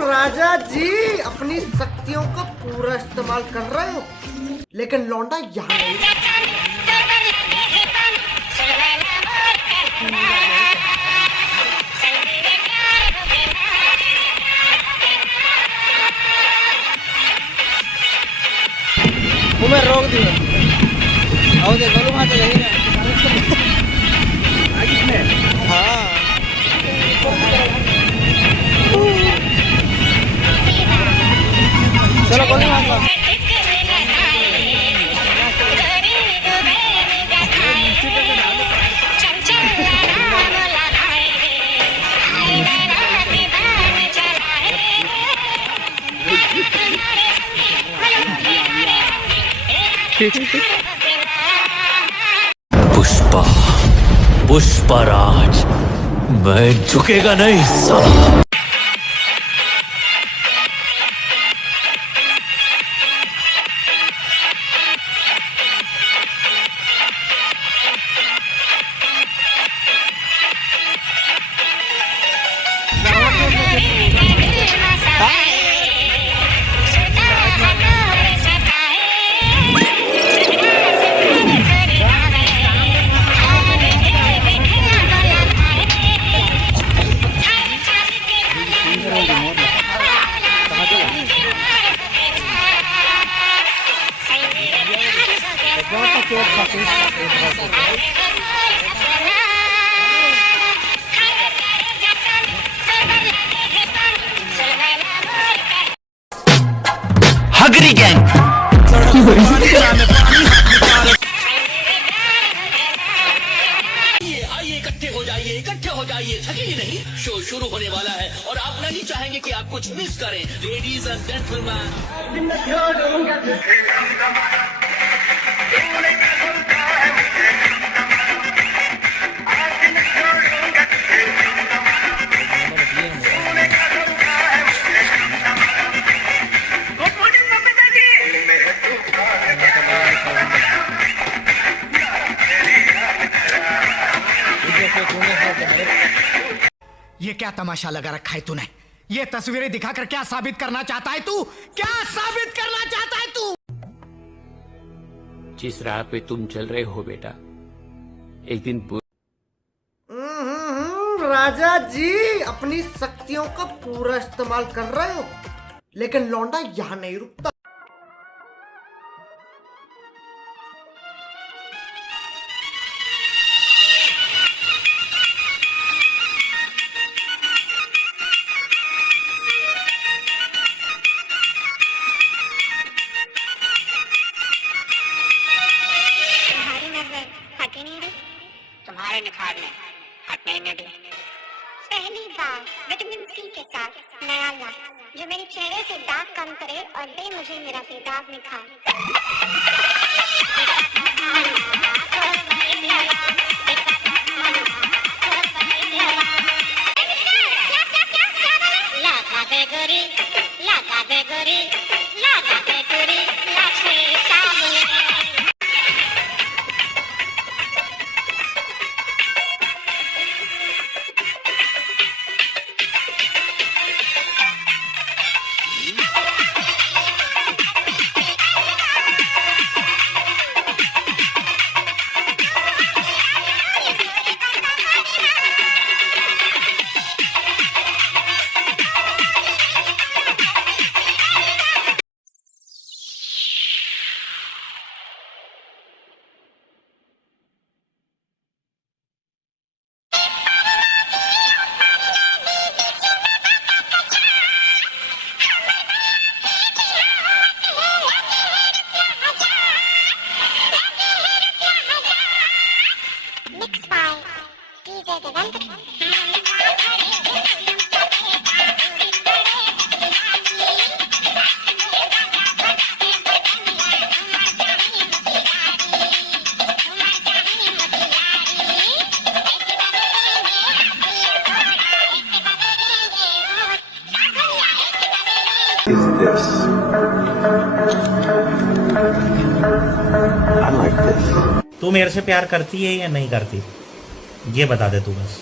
राजा जी अपनी शक्तियों का पूरा इस्तेमाल कर रहे हो, लेकिन लौंडा यहाँ नहीं। मैं रोक दिया और देखो वहाँ तो यही है। हाँ चलो बोलो वहाँ का। पुष्पा पुष्पराज, मैं झुकेगा नहीं साला। हगरी गैंग आइए इकट्ठे हो जाइए, थकेंगे नहीं। शो शुरू होने वाला है और आप नहीं चाहेंगे कि आप कुछ मिस करें। लेडीज एंड जेंटलमैन, ये क्या तमाशा लगा रखा है तूने? ये तस्वीरें दिखाकर क्या साबित करना चाहता है तू? क्या साबित करना चाहता है तू? जिस राह पे तुम चल रहे हो बेटा, एक दिन राजा जी अपनी शक्तियों का पूरा इस्तेमाल कर रहे हो, लेकिन लौंडा यहाँ नहीं रुकता। तुम्हारे निखार में हटने नहीं दे। पहली बार विटामिन सी के साथ नया लक्स जो मेरे चेहरे से दाग कम करे और दे मुझे मेरा बेदाग निखार। this. I like this. तू मेरे से प्यार करती है या नहीं करती, ये बता दे तू बस।